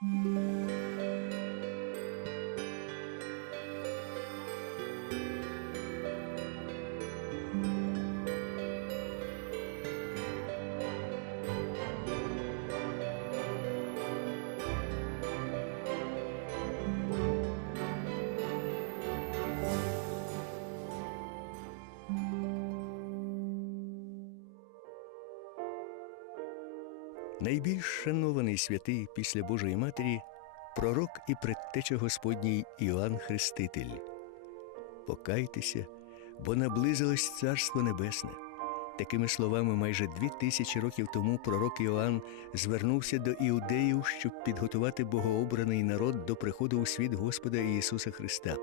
Música Найбільш шанований святий після Божої Матері пророк і предтеча Господній Іоанн Хреститель. Покайтеся, бо наблизилось Царство Небесне. Такими словами, майже дві тисячі років тому пророк Іоанн звернувся до іудеїв, щоб підготувати богообраний народ до приходу у світ Господа Ісуса Христа.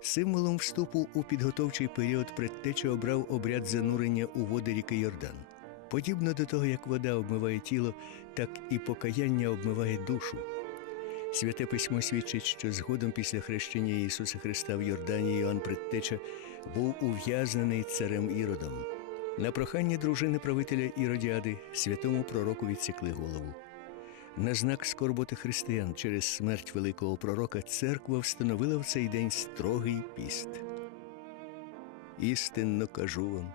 Символом вступу у підготовчий період предтеча обрав обряд занурення у води ріки Йордан. Подібно до того, як вода обмиває тіло, так і покаяння обмиває душу. Святе письмо свідчить, що згодом після хрещення Ісуса Христа в Йордані Іоанн Предтеча був ув'язнений царем Іродом. На прохання дружини правителя Іродіади святому пророку відсікли голову. На знак скорботи християн через смерть великого пророка церква встановила в цей день строгий піст. Істинно кажу вам,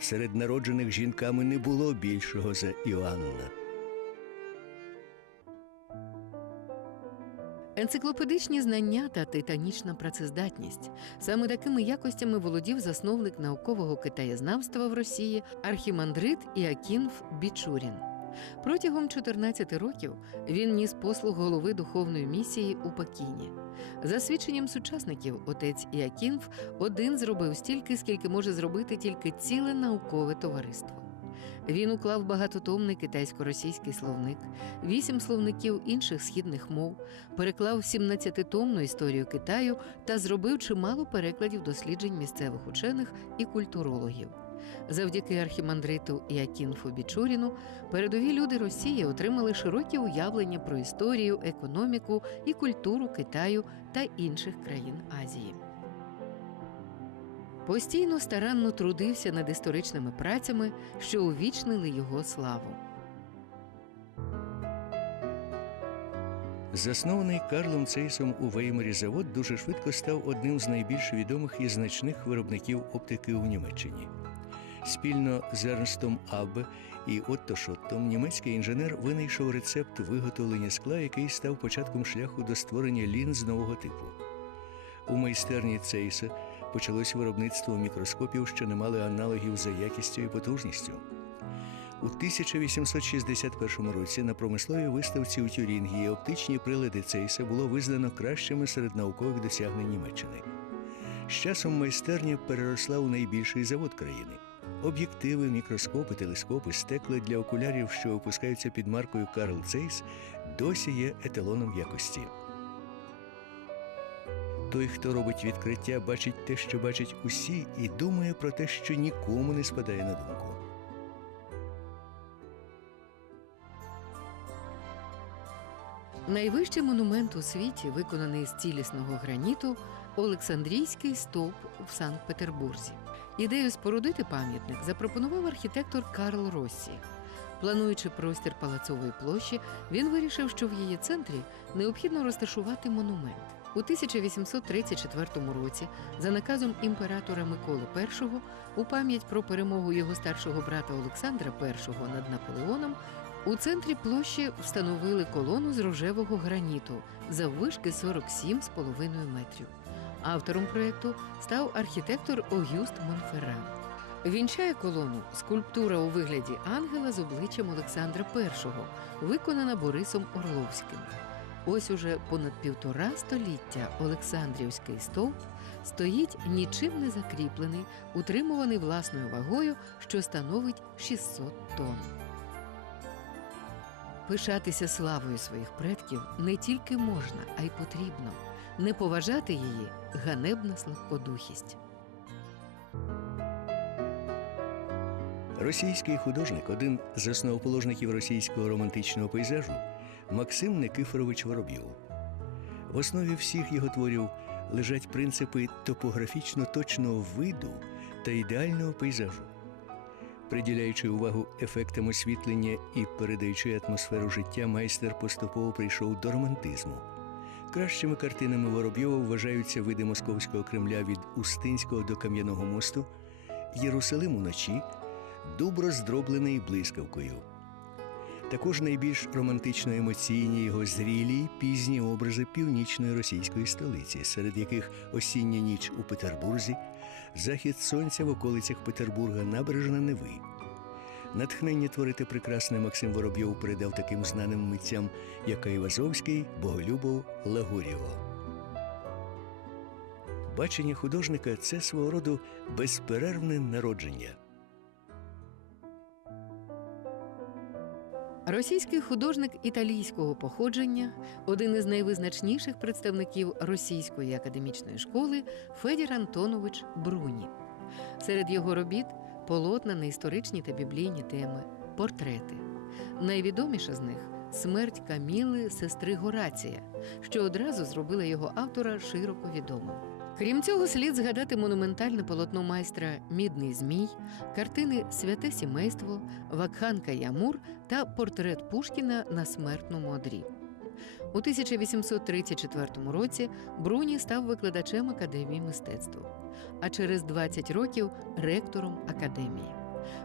серед народжених жінками не було більшого за Іоанна. Енциклопедичні знання та титанічна працездатність саме такими якостями володів засновник наукового китаєзнавства в Росії архімандрит Іакінф Бічурін. Протягом 14 років він ніс послуг голови духовної місії у Пекіні. За свідченням сучасників, отець Іакінф один зробив стільки, скільки може зробити тільки ціле наукове товариство. Він уклав багатотомний китайсько-російський словник, вісім словників інших східних мов, переклав 17-томну історію Китаю та зробив чимало перекладів досліджень місцевих учених і культурологів. Завдяки архімандриту Іакінфу Бічуріну передові люди Росії отримали широкі уявлення про історію, економіку і культуру Китаю та інших країн Азії. Постійно старанно трудився над історичними працями, що увічнили його славу. Заснований Карлом Цейсом у Веймарі завод дуже швидко став одним з найбільш відомих і значних виробників оптики у Німеччині. Спільно з Ернстом Аббе і Отто Шоттом німецький інженер винайшов рецепт виготовлення скла, який став початком шляху до створення лінз нового типу. У майстерні Цейса почалось виробництво мікроскопів, що не мали аналогів за якістю і потужністю. У 1861 році на промисловій виставці у Тюрінгії оптичні прилади Цейса було визнано кращими серед наукових досягнень Німеччини. З часом майстерня переросла у найбільший завод країни. Об'єктиви, мікроскопи, телескопи, стекла для окулярів, що випускаються під маркою Карл Цейс, досі є еталоном якості. Той, хто робить відкриття, бачить те, що бачать усі, і думає про те, що нікому не спадає на думку. Найвищий монумент у світі, виконаний з цілісного граніту, Олександрійський стовп в Санкт-Петербурзі. Ідею спорудити пам'ятник запропонував архітектор Карл Россі. Плануючи простір палацової площі, він вирішив, що в її центрі необхідно розташувати монумент. У 1834 році, за наказом імператора Миколи І, у пам'ять про перемогу його старшого брата Олександра І над Наполеоном, у центрі площі встановили колону з рожевого граніту заввишки 47,5 метрів. Автором проєкту став архітектор Огюст Монферран. Вінчає колону скульптура у вигляді ангела з обличчям Олександра І, виконана Борисом Орловським. Ось уже понад півтора століття Олександрівський стовп стоїть нічим не закріплений, утримуваний власною вагою, що становить 600 тонн. Пишатися славою своїх предків не тільки можна, а й потрібно. Не поважати її ганебна слабкодухість. Російський художник, один з основоположників російського романтичного пейзажу, Максим Никифорович Воробйов. В основі всіх його творів лежать принципи топографічно точного виду та ідеального пейзажу. Приділяючи увагу ефектам освітлення і передаючи атмосферу життя, майстер поступово прийшов до романтизму. Кращими картинами Воробйова вважаються види московського Кремля від Устинського до Кам'яного мосту, Єрусалим уночі, дуб роздроблений блискавкою. Також найбільш романтично емоційні його зрілі пізні образи північної російської столиці, серед яких осіння ніч у Петербурзі, захід сонця в околицях Петербурга, набережна Неви. Натхнення творити прекрасне Максим Воробйов передав таким знаним митцям, як Айвазовський, Боголюбов, Лагурєво. Бачення художника це свого роду безперервне народження. Російський художник італійського походження, один із найвизначніших представників російської академічної школи Федір Антонович Бруні. Серед його робіт полотна на історичні та біблійні теми, портрети. Найвідоміша з них смерть Каміли, сестри Горація, що одразу зробила його автора широко відомим. Крім цього, слід згадати монументальне полотно майстра Мідний Змій, картини Святе сімейство, Вакханка Ямур та портрет Пушкіна на смертному одрі. У 1834 році Бруні став викладачем Академії мистецтв, а через 20 років ректором академії.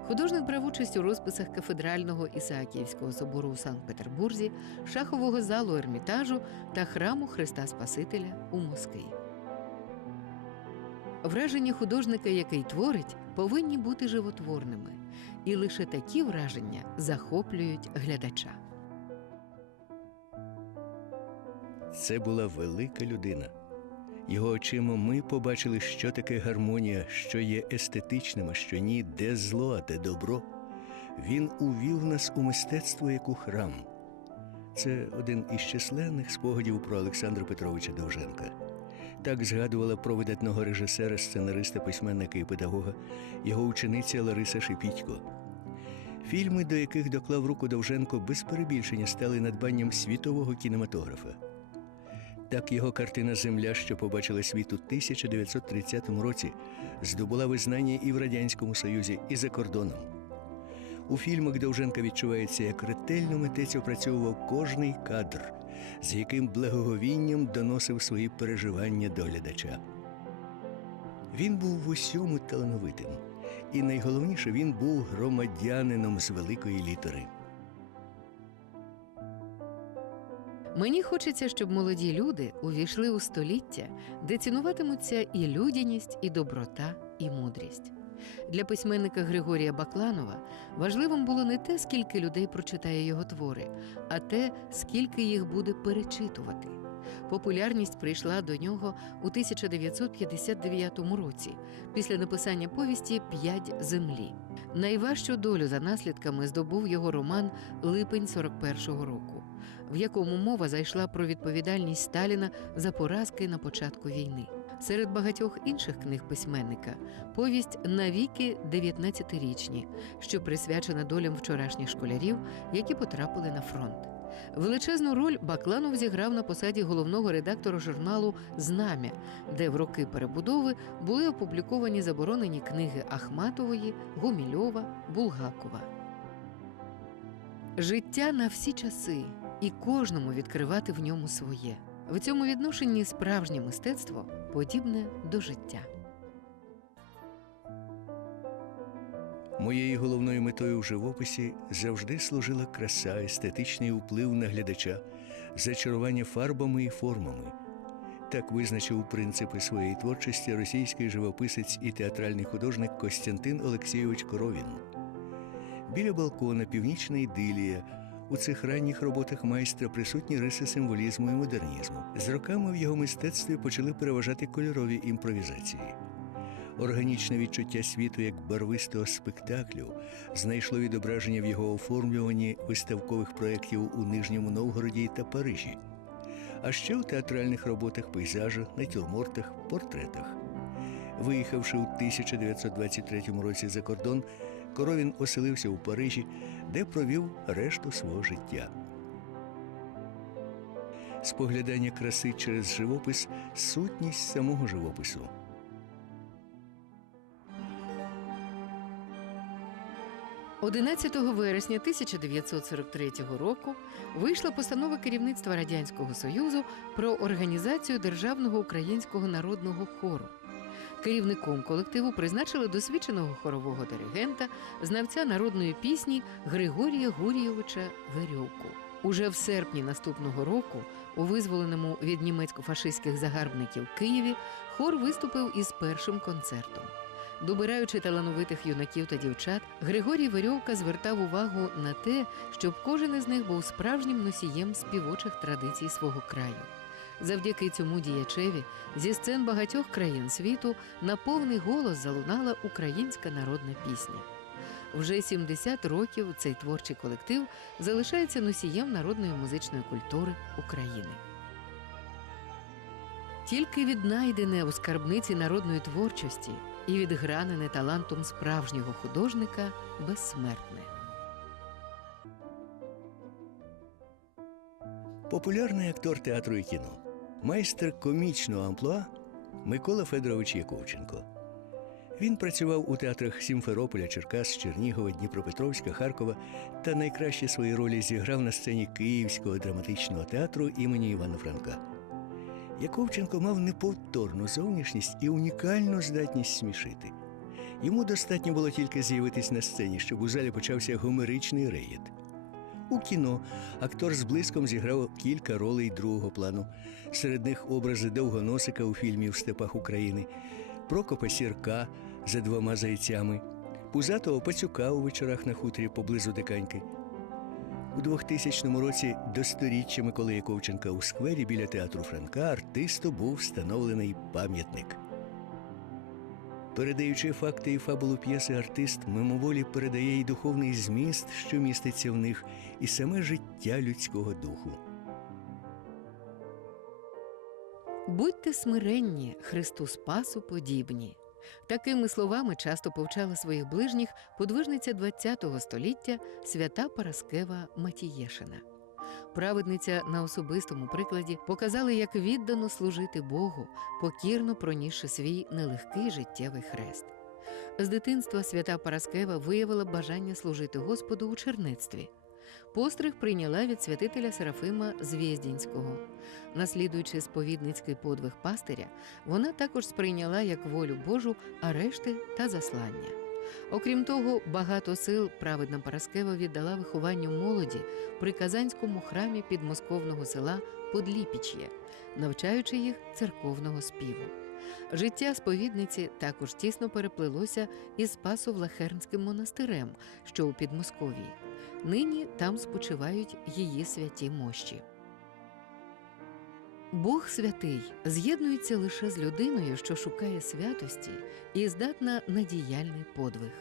Художник брав участь у розписах кафедрального Ісаакіївського собору у Санкт-Петербурзі, шахового залу Ермітажу та храму Христа Спасителя у Москві. Враження художника, який творить, повинні бути животворними, і лише такі враження захоплюють глядача. Це була велика людина. Його очима ми побачили, що таке гармонія, що є естетичним, а що ні, де зло, а де добро. Він увів нас у мистецтво як у храм. Це один із численних спогадів про Олександра Петровича Довженка. Так згадувала про видатного режисера, сценариста, письменника і педагога його учениця Лариса Шепітько. Фільми, до яких доклав руку Довженко, без перебільшення стали надбанням світового кінематографа. Так його картина Земля, що побачила світ у 1930 році, здобула визнання і в Радянському Союзі, і за кордоном. У фільмах Довженка відчувається, як ретельно митець опрацьовував кожний кадр, з яким благоговінням доносив свої переживання до глядача. Він був в усьому талановитим, і найголовніше він був громадянином з великої літери. Мені хочеться, щоб молоді люди увійшли у століття, де цінуватимуться і людяність, і доброта, і мудрість. Для письменника Григорія Бакланова важливим було не те, скільки людей прочитає його твори, а те, скільки їх буде перечитувати. Популярність прийшла до нього у 1959 році, після написання повісті П'ять землі. Найважчу долю за наслідками здобув його роман Липень 41-го року, в якому мова зайшла про відповідальність Сталіна за поразки на початку війни. Серед багатьох інших книг письменника повість навіки 19-річні, що присвячена долям вчорашніх школярів, які потрапили на фронт. Величезну роль Бакланов зіграв на посаді головного редактора журналу Знам'я, де в роки перебудови були опубліковані заборонені книги Ахматової, Гумільова, Булгакова. Життя на всі часи, і кожному відкривати в ньому своє. В цьому відношенні справжнє мистецтво подібне до життя. Моєю головною метою в живописі завжди служила краса, естетичний вплив на глядача, зачарування фарбами і формами. Так визначив принципи своєї творчості російський живописець і театральний художник Костянтин Олексійович Коровін. Біля балкона північна ідилія. У цих ранніх роботах майстра присутні риси символізму і модернізму. З роками в його мистецтві почали переважати кольорові імпровізації. Органічне відчуття світу як барвистого спектаклю знайшло відображення в його оформлюванні виставкових проєктів у Нижньому Новгороді та Парижі, а ще у театральних роботах, пейзажах, натюрмортах, портретах. Виїхавши у 1923 році за кордон, Коровін оселився у Парижі, де провів решту свого життя. Споглядання краси через живопис сутність самого живопису. 11 вересня 1943 року вийшла постанова керівництва Радянського Союзу про організацію Державного українського народного хору. Керівником колективу призначили досвідченого хорового диригента, знавця народної пісні Григорія Гурійовича Верьовку. Уже в серпні наступного року, у визволеному від німецько-фашистських загарбників Києві, хор виступив із першим концертом. Добираючи талановитих юнаків та дівчат, Григорій Верьовка звертав увагу на те, щоб кожен із них був справжнім носієм співочих традицій свого краю. Завдяки цьому діячеві зі сцен багатьох країн світу на повний голос залунала українська народна пісня. Вже 70 років цей творчий колектив залишається носієм народної музичної культури України. Тільки віднайдене у скарбниці народної творчості і відгранене талантом справжнього художника безсмертне. Популярний актор театру і кіно, майстер комічного амплуа Микола Федорович Яковченко. Він працював у театрах Сімферополя, Черкас, Чернігова, Дніпропетровська, Харкова та найкраще свої ролі зіграв на сцені Київського драматичного театру імені Івана Франка. Яковченко мав неповторну зовнішність і унікальну здатність смішити. Йому достатньо було тільки з'явитись на сцені, щоб у залі почався гомеричний реєт. У кіно актор з блиском зіграв кілька ролей другого плану. Серед них образи довгоносика у фільмі В степах України, Прокопа Сірка за двома зайцями, Пузатого Пацюка у вечорах на хуторі поблизу Диканьки. У 2000 році до сторіччя Миколи Яковченка у сквері біля театру Франка артисту був встановлений пам'ятник. Передаючи факти і фабулу п'єси, артист мимоволі передає й духовний зміст, що міститься в них, і саме життя людського духу. Будьте смиренні, Христу Спасу подібні. Такими словами часто повчала своїх ближніх подвижниця ХХ століття свята Параскева Матієшина. Праведниця на особистому прикладі показала, як віддано служити Богу, покірно пронісши свій нелегкий життєвий хрест. З дитинства свята Параскева виявила бажання служити Господу у черництві. Постриг прийняла від святителя Серафима Звєздінського. Наслідуючи сповідницький подвиг пастиря, вона також сприйняла як волю Божу арешти та заслання. Окрім того, багато сил праведна Параскева віддала вихованню молоді при казанському храмі підмосковного села Подліпічє, навчаючи їх церковного співу. Життя сповідниці також тісно переплилося із Спасо-Влахернським монастирем, що у Підмосков'ї. Нині там спочивають її святі мощі. Бог святий з'єднується лише з людиною, що шукає святості і здатна на діяльний подвиг.